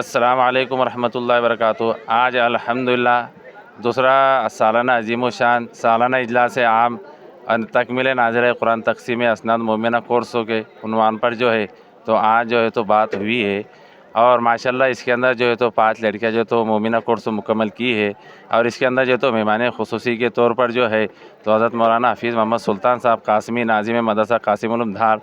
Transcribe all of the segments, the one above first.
السلام علیکم ورحمۃ اللہ وبرکاتہ۔ آج الحمدللہ دوسرا سالانہ عظیم و شان سالانہ اجلاس عام تکمیل ناظرہ قرآن تقسیم اسناد مومنہ کورسوں کے عنوان پر جو ہے تو آج جو ہے تو بات ہوئی ہے، اور ماشاءاللہ اس کے اندر جو ہے تو 5 لڑکیاں جو تو مومنہ کورس مکمل کی ہے، اور اس کے اندر جو تو مہمان خصوصی کے طور پر جو ہے تو حضرت مولانا حفیظ محمد سلطان صاحب قاسمی ناظم مدرسہ قاسم علوم دھار،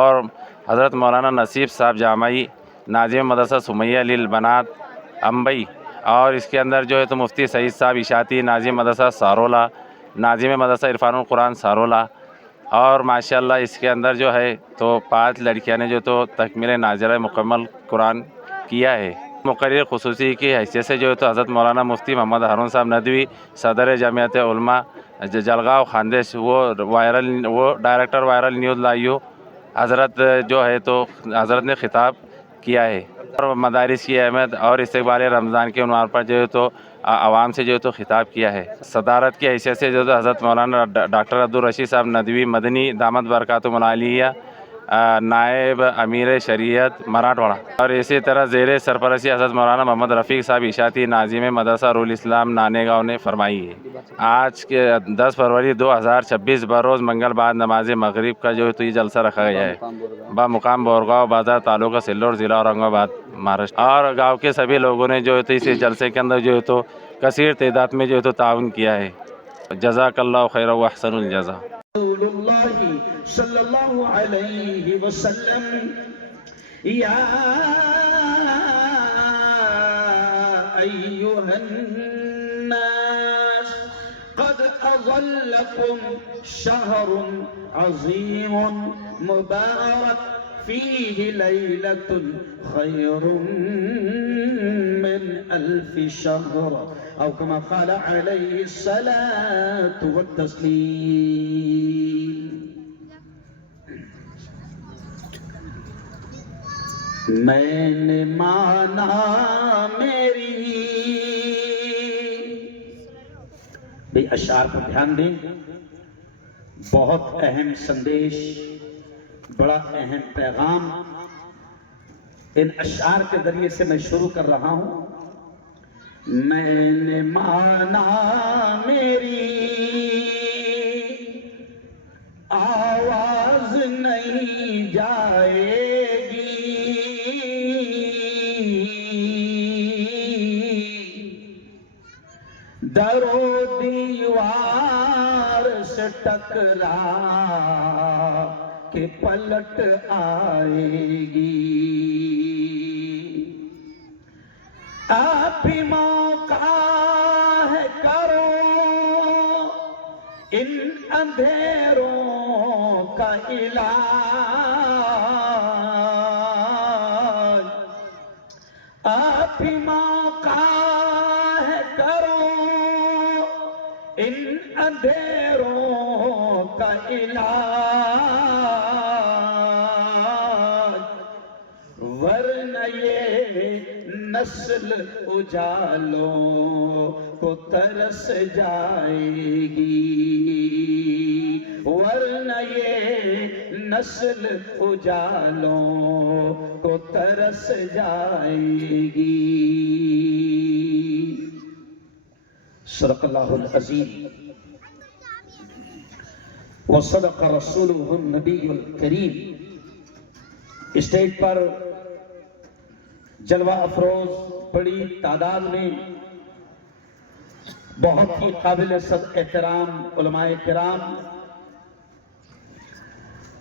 اور حضرت مولانا نصیب صاحب جامعی ناظم مدرسہ سمیہ للبنات امبئی، اور اس کے اندر جو ہے تو مفتی سعید صاحب اشاعتی ناظم مدرسہ سارولہ، ناظم مدرسہ عرفان القرآن سارولہ، اور ماشاءاللہ اس کے اندر جو ہے تو 5 لڑکیاں نے جو تو تکمیل ناظرہ مکمل قرآن کیا ہے۔ مقرر خصوصی کی حیثیت سے جو ہے تو حضرت مولانا مفتی محمد ہارون صاحب ندوی صدر جمعیت علماء جلگاؤ خاندیش، وہ ڈائریکٹر وائرل نیوز لائیو حضرت جو ہے تو حضرت نے خطاب کیا ہے، اور مدارس کی اہمیت اور استقبال رمضان کے عنوان پر جو ہے تو عوام سے جو ہے تو خطاب کیا ہے۔ صدارت کی حیثیت سے جو ہے حضرت مولانا ڈاکٹر عبدالرشید صاحب ندوی مدنی دامت برکاتہم العالیہ نائب امیر شریعت مراٹھواڑہ، اور اسی طرح زیر سرپرستی حضرت مولانا محمد رفیق صاحب اشاعتی ناظم مدرسہ رول اسلام نانے گاؤں نے فرمائی ہے۔ آج کے 10 فروری 2026 بروز منگل بعد نماز مغرب کا جو ہے تو یہ جلسہ رکھا گیا ہے بمقام بورگاؤں بازار تعلقہ سلور ضلع اورنگ آباد مہاراشٹر، اور گاؤں کے سبھی لوگوں نے جو ہے تو اس جلسے کے اندر جو ہے تو کثیر تعداد میں جو ہے تو تعاون کیا ہے۔ جزاک اللہ خیر و احسن الجزا۔ رسول اللہ صلی اللہ علیہ وسلم یا ایہا الناس قد اظلکم شہر عظیم مبارک فیہ لیلۃ خیر من الف شہر او کما قال علیہ الصلاة والتسلیم۔ میں نے مانا میری بھی اشعار پر دھیان دیں، بہت اہم سندیش، بڑا اہم پیغام ان اشعار کے ذریعے سے میں شروع کر رہا ہوں۔ میں نے مانا میری آواز نہیں جائے گی، در و دیوار سے ٹکرا کے پلٹ آئے گی۔ آپ ہی موقع ہے کرو ان اندھیروں کا علاج، آپ ہی موقع ہے کرو ان اندھیروں کا علاج، ورنہ یہ نسل اجالوں کو ترس جائے گی، ورنہ یہ نسل اجالوں کو ترس جائے گی۔ صدق اللہ العظیم وصدق رسولہ النبی الکریم۔ اسٹیج پر جلوہ افروز بڑی تعداد میں بہت ہی قابل صد احترام علماء کرام،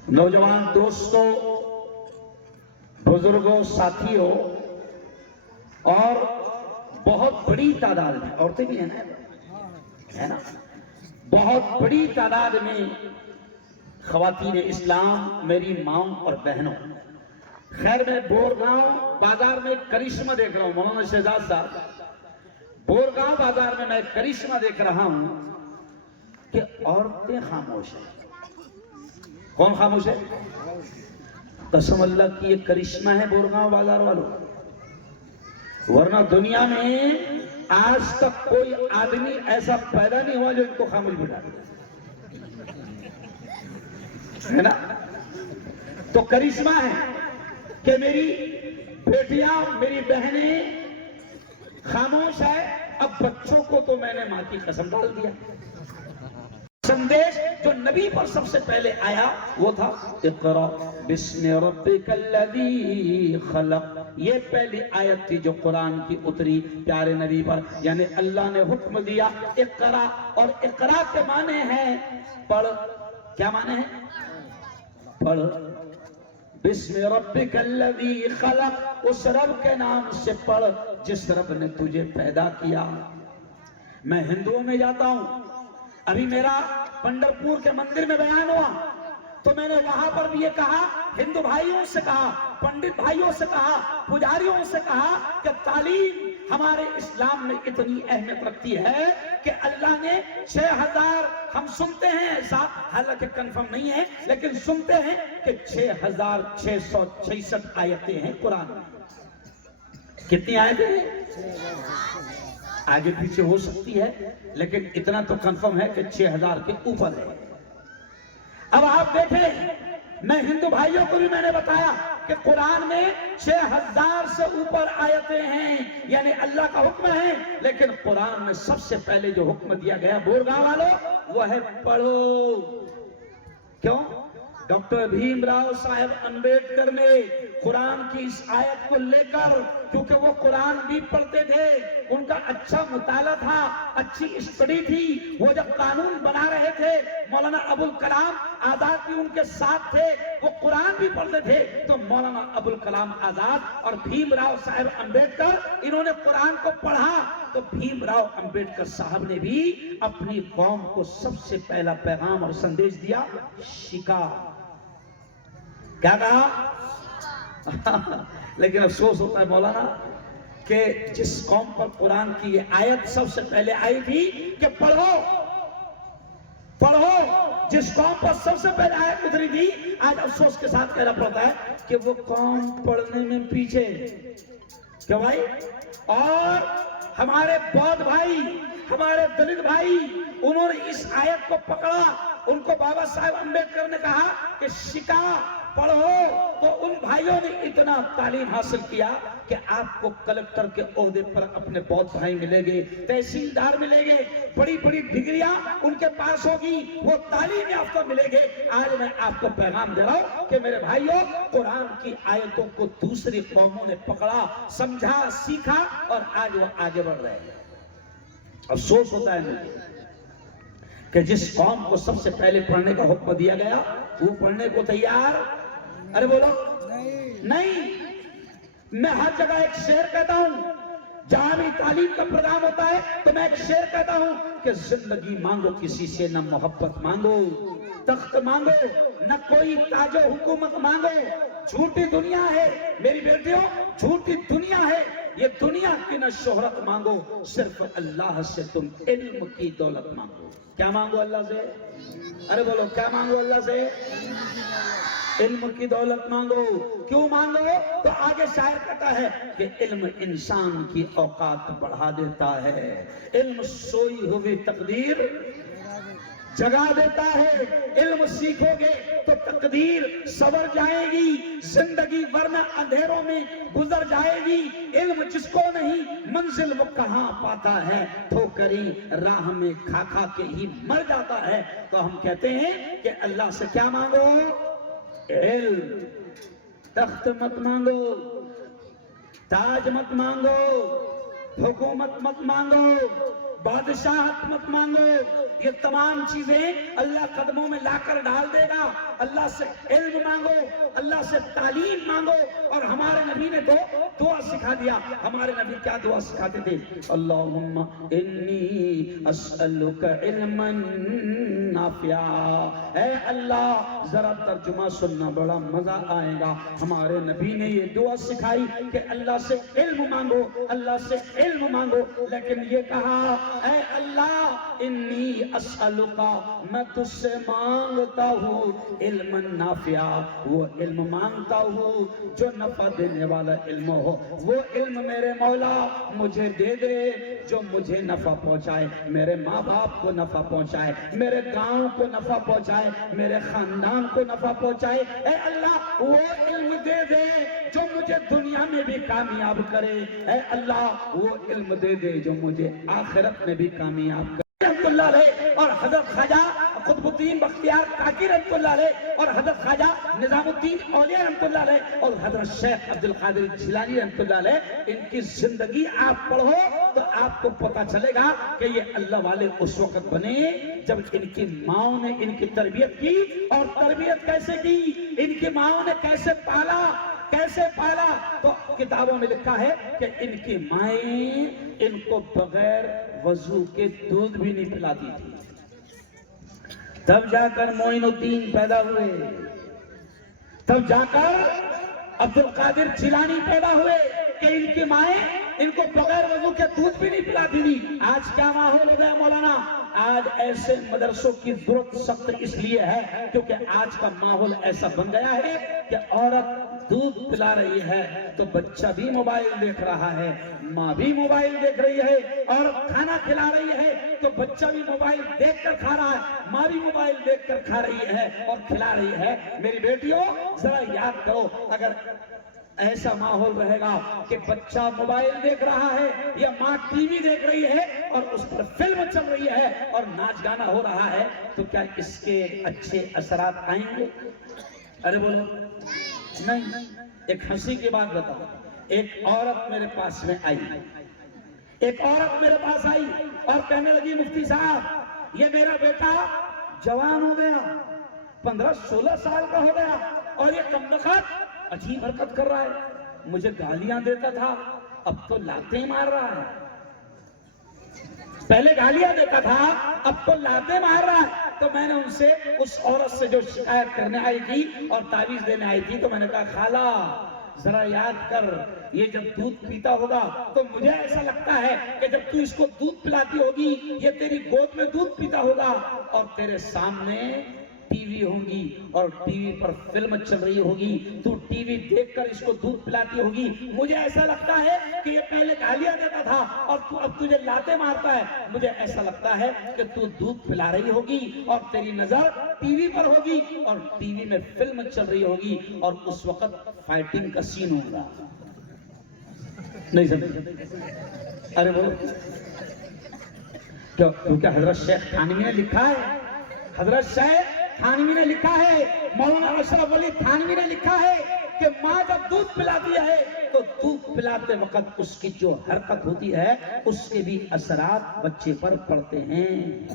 نوجوان دوستوں، بزرگوں، ساتھیوں، اور بہت بڑی تعداد میں عورتیں بھی ہیں نا، بہت بڑی تعداد میں خواتین اسلام، میری ماؤں اور بہنوں۔ خیر میں بورگاؤں بازار میں کرشمہ دیکھ رہا ہوں، مولانا شہزاد صاحب، بورگاؤں بازار میں میں کرشمہ دیکھ رہا ہوں کہ عورتیں خاموش ہیں۔ کون خاموش ہے؟ قسم اللہ کی یہ کرشمہ ہے بورگاؤں بازار والوں، ورنہ دنیا میں آج تک کوئی آدمی ایسا پیدا نہیں ہوا جو ان کو خاموش بٹھا دے، ہے نا؟ تو کرشمہ ہے کہ میری بیٹیاں میری بہنیں خاموش ہے. اب بچوں کو تو میں نے ماں کی قسم ڈال دیا. سندیش جو نبی پر سب سے پہلے آیا وہ تھا اقرا بسم ربک الذی خلق. یہ پہلی آیت تھی جو قرآن کی اتری پیارے نبی پر. یعنی اللہ نے حکم دیا اقرا, اور اقرا کے معنی ہے پڑھ. کیا معنی ہے؟ پڑھ. بسم ربک الذی خلق, اس رب کے نام سے پڑھ جس رب نے تجھے پیدا کیا. میں ہندوؤں میں جاتا ہوں, ابھی میرا پنڈرپور کے مندر میں بیان ہوا تو میں نے وہاں پر بھی یہ کہا, ہندو بھائیوں سے کہا, پنڈت بھائیوں سے کہا, پجاریوں سے کہا کہ تعلیم ہمارے اسلام میں اتنی اہمیت رکھتی ہے کہ اللہ نے 6000, ہم سنتے ہیں ایسا, حالانکہ کنفرم نہیں ہے لیکن سنتے ہیں کہ 6666 آیتیں ہیں قرآن میں. کتنی آیتیں ہیں؟ آگے پیچھے ہو سکتی ہے لیکن اتنا تو کنفرم ہے کہ 6000 کے اوپر ہے. اب آپ دیکھیں, میں ہندو بھائیوں کو بھی میں نے بتایا کہ قرآن میں 6000 سے اوپر آیتیں ہیں, یعنی اللہ کا حکم ہے, لیکن قرآن میں سب سے پہلے جو حکم دیا گیا بورگاہ والوں وہ ہے پڑھو. کیوں؟ ڈاکٹر بھیم راؤ صاحب امبیڈکر نے قرآن کی اس آیت کو لے کر, کیونکہ وہ قرآن بھی پڑھتے تھے, ان کا اچھا مطالعہ تھا, اچھی اسٹڈی تھی, وہ جب قانون بنا رہے تھے مولانا ابوالکلام آزاد بھی ان کے ساتھ تھے, وہ قرآن بھی پڑھتے تھے, تو مولانا ابوالکلام آزاد اور بھیم راؤ صاحب امبیڈکر انہوں نے قرآن کو پڑھا. تو بھیم راؤ امبیڈکر صاحب نے بھی اپنی قوم کو سب سے پہلا پیغام اور سندیش دیا شکا. کیا کہا؟ لیکن افسوس ہوتا ہے مولانا کہ جس قوم پر قرآن کی یہ آیت سب سے پہلے آئی تھی کہ پڑھو پڑھو, جس قوم پر سب سے پہلے آیت اتری تھی, آج افسوس کے ساتھ کہنا پڑتا ہے کہ وہ قوم پڑھنے میں پیچھے. کیوں بھائی؟ اور ہمارے بودھ بھائی, ہمارے دلت بھائی, انہوں نے اس آیت کو پکڑا. ان کو بابا صاحب امبیڈکر نے کہا کہ شکا پڑھو, تو ان بھائیوں نے اتنا تعلیم حاصل کیا کہ آپ کو کلکٹر کے عہدے پر اپنے بہت بھائی ملیں گے, تحصیلدار ملیں گے, بڑی بڑی ڈگریاں ان کے پاس ہوگی, وہ تعلیم یافتہ ملیں گے. آج میں آپ کو پیغام دے رہا ہوں کہ میرے بھائیوں, قرآن کی آیتوں کو دوسری قوموں نے پکڑا, سمجھا, سیکھا, اور آج وہ آگے بڑھ رہے ہیں. افسوس ہوتا ہے مجھے کہ جس قوم کو سب سے پہلے پڑھنے کا حکم دیا گیا وہ پڑھنے کو تیار, ارے بولو نہیں. میں ہر جگہ ایک شعر کہتا ہوں, جہاں بھی تعلیم کا پروگرام ہوتا ہے تو میں ایک شعر کہتا ہوں کہ زندگی مانگو کسی سے, نہ محبت مانگو, تخت مانگو, نہ کوئی تاج و حکومت مانگو. جھوٹی دنیا ہے میری بیٹیوں, جھوٹی دنیا ہے یہ دنیا کی, نہ شہرت مانگو, صرف اللہ سے تم علم کی دولت مانگو. کیا مانگو اللہ سے؟ ارے بولو کیا مانگو اللہ سے؟ علم کی دولت مانگو. کیوں مانگو؟ تو آگے شاعر کہتا ہے کہ علم انسان کی اوقات بڑھا دیتا ہے, علم سوئی ہوئی تقدیر جگا دیتا ہے. علم سیکھو گے تو تقدیر سنور جائے گی, زندگی ورنہ اندھیروں میں گزر جائے گی. علم جس کو نہیں منزل وہ کہاں پاتا ہے, ٹھوکری راہ میں کھا کھا کے ہی مر جاتا ہے. تو ہم کہتے ہیں کہ اللہ سے کیا مانگو؟ علم. تخت مت مانگو, تاج مت مانگو, حکومت مت مانگو, بادشاہت مت مانگو. یہ تمام چیزیں اللہ قدموں میں لا کر ڈال دے گا. اللہ سے علم مانگو, اللہ سے تعلیم مانگو. اور ہمارے نبی نے تو دعا سکھا دیا. ہمارے نبی کیا دعا سکھاتے تھے؟ اللہم انی اسألک علما نافعا. اے اللہ, ذرا ترجمہ سننا بڑا مزہ آئے گا. ہمارے نبی نے یہ دعا سکھائی کہ اللہ سے علم مانگو, اللہ سے علم مانگو. لیکن یہ کہا اے اللہ انی اسألکا, میں تجھ سے مانگتا ہوں علم نافعا, وہ علم مانگتا ہوں جو نفع دینے والا علم ہو. وہ علم میرے مولا مجھے دے دے جو مجھے نفع پہنچائے، میرے ماں باپ کو نفع پہنچائے، میرے گاؤں کو نفع پہنچائے، میرے خاندان کو نفع پہنچائے۔ اے اللہ وہ علم دے دے جو مجھے دنیا میں بھی کامیاب کرے، اے اللہ وہ علم دے دے جو مجھے آخرت میں بھی کامیاب کرے۔ رحمت اللہ علیہ اور حضرت خواجہ قطب الدین بختیار کاکی رحمت اللہ علیہ اور حضرت خواجہ نظام الدین اولیاء رحمت اللہ علیہ اور حضرت شیخ عبد القادر جیلانی رحمت اللہ علیہ، ان کی زندگی آپ پڑھو تو آپ کو پتا چلے گا کہ یہ اللہ والے اس وقت بنے جب ان کی ماؤں نے ان کی تربیت کی، اور تربیت کیسے کی، ان کی ماؤں نے کیسے پالا، کیسے پالا۔ تو کتابوں میں لکھا ہے کہ ان کی مائیں ان کو بغیر وضو کے دودھ بھی نہیں پلاتی تھی، تب جا کر معین الدین پیدا ہوئے، تب جا کر عبد القادر جیلانی پیدا ہوئے کہ ان کی مائیں ان کو بغیر وضو کے دودھ بھی نہیں پلاتی تھی۔ آج کیا ماحول ہو گیا مولانا؟ آج ایسے مدرسوں کی ضرورت سخت اس لیے ہے کیونکہ آج کا ماحول ایسا بن گیا ہے کہ عورت دودھ پلا رہی ہے تو بچہ بھی موبائل دیکھ رہا ہے، ماں بھی موبائل دیکھ رہی ہے، اور کھانا کھلا رہی ہے تو بچہ بھی موبائل دیکھ کر کھا رہا ہے، ماں بھی موبائل دیکھ کر کھا رہی ہے اور کھلا رہی ہے۔ میری بیٹیوں ذرا یاد کرو، اگر ایسا ماحول رہے گا کہ بچہ موبائل دیکھ رہا ہے یا ماں ٹی وی دیکھ رہی ہے اور اس پر فلم چل رہی ہے اور ناچ گانا ہو رہا ہے، تو کیا اس کے اچھے اثرات آئیں گے؟ ارے بولو نہیں۔ ایک ہنسی کی بات بتاؤ، ایک عورت میرے پاس میں آئی، ایک عورت میرے پاس آئی اور کہنے لگی مفتی صاحب یہ میرا بیٹا جوان ہو گیا، 15-16 سال کا ہو گیا، اور یہ کمبخت عجیب حرکت کر رہا ہے، مجھے گالیاں دیتا تھا اب تو لاتیں مار رہا ہے، پہلے گالیاں دیتا تھا اب تو لاتیں مار رہا ہے۔ تو میں نے ان سے، اس عورت سے جو شکایت کرنے آئی تھی اور تعویذ دینے آئی تھی، تو میں نے کہا خالہ ذرا یاد کر، یہ جب دودھ پیتا ہوگا تو مجھے ایسا لگتا ہے کہ جب تو اس کو دودھ پلاتی ہوگی یہ تیری گود میں دودھ پیتا ہوگا اور تیرے سامنے ٹی وی ہوں گی اور ٹی وی پر فلم چل رہی ہوگی، تو ٹی وی دیکھ کر اس کو دودھ پلاتی ہوگی۔ مجھے ایسا لگتا ہے کہ یہ پہلے گالیاں دیتا تھا اور تو اب تجھے لاتے مارتا ہے، مجھے ایسا لگتا ہے کہ تو دودھ پلا رہی ہوگی اور تیری نظر ٹی وی پر ہوگی اور ٹی وی میں فلم چل رہی ہوگی اور اس وقت فائٹنگ کا سین ہوگا۔ نہیں سمجھ؟ ارے بولو کیونکہ حضرت شیخ تھانوی نے لکھا ہے، حضرت شیخ تھانوی نے لکھا ہے، مولانا اشرف علی تھانوی نے لکھا ہے کہ ماں جب دودھ پلاتی ہے تو دودھ پلاتے وقت اس کی جو حرکت ہوتی ہے اس کے بھی اثرات بچے پر پڑتے ہیں۔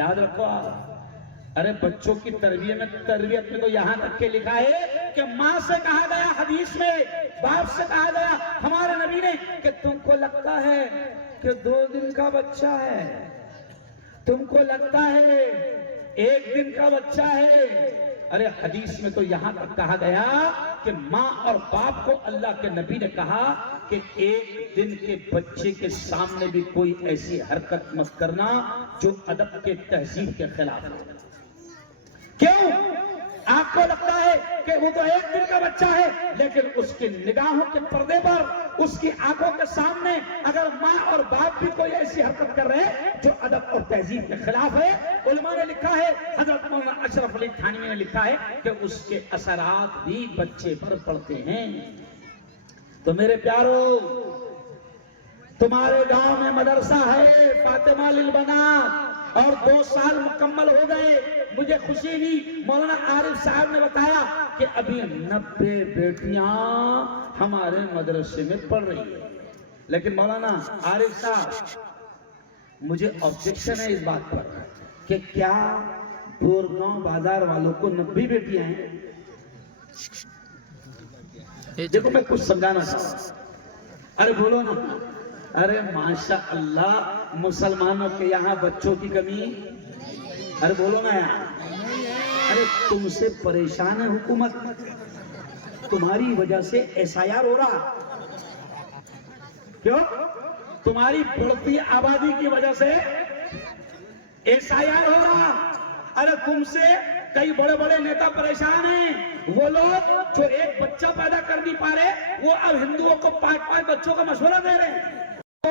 یاد رکھو آپ، ارے بچوں کی تربیت میں تو یہاں تک کہ لکھا ہے کہ ماں سے کہا گیا حدیث میں، باپ سے کہا گیا ہمارے نبی نے کہ تم کو لگتا ہے کہ 2 دن کا بچہ ہے، تم کو لگتا ہے 1 دن کا بچہ ہے۔ ارے حدیث میں تو یہاں تک کہا گیا کہ ماں اور باپ کو اللہ کے نبی نے کہا کہ 1 دن کے بچے کے سامنے بھی کوئی ایسی حرکت مت کرنا جو ادب کے تہذیب کے خلاف ہے۔ کیوں؟ آپ کو لگتا ہے کہ وہ تو 1 دن کا بچہ ہے، لیکن اس کی نگاہوں کے پردے پر، اس کی آنکھوں کے سامنے اگر ماں اور باپ بھی کوئی ایسی حرکت کر رہے ہیں جو ادب اور تہذیب کے خلاف ہے، علماء نے لکھا ہے، حضرت مولانا اشرف علی تھانوی نے لکھا ہے کہ اس کے اثرات بھی بچے پر پڑتے ہیں۔ تو میرے پیارو، تمہارے گاؤں میں مدرسہ ہے فاطمہ للبنات اور 2 سال مکمل ہو گئے، مجھے خوشی ہوئی، مولانا عارف صاحب نے بتایا کہ ابھی 90 بیٹیاں ہمارے مدرسے میں پڑھ رہی ہیں۔ لیکن مولانا عارف صاحب مجھے آبجیکشن ہے اس بات پر کہ کیا گورگاؤں بازار والوں کو 90 بیٹیاں ہیں؟ دیکھو میں کچھ سمجھانا چاہتا ہوں، ارے بولو نا، ارے ماشاء اللہ مسلمانوں کے یہاں بچوں کی کمی، ارے بولو نا یار، ارے تم سے پریشان ہے حکومت، تمہاری وجہ سے SIR ہو رہا، کیوں؟ تمہاری بڑھتی آبادی کی وجہ سے SIR ہو رہا۔ ارے تم سے کئی بڑے بڑے نیتا پریشان ہیں، وہ لوگ جو 1 بچہ پیدا کر نہیں پا رہے وہ اب ہندوؤں کو 5 بچوں کا مشورہ دے رہے ہیں۔ تو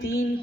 3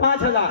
5,000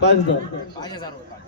5,000।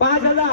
5,000।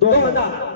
2,000।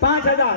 5,000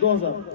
2,000।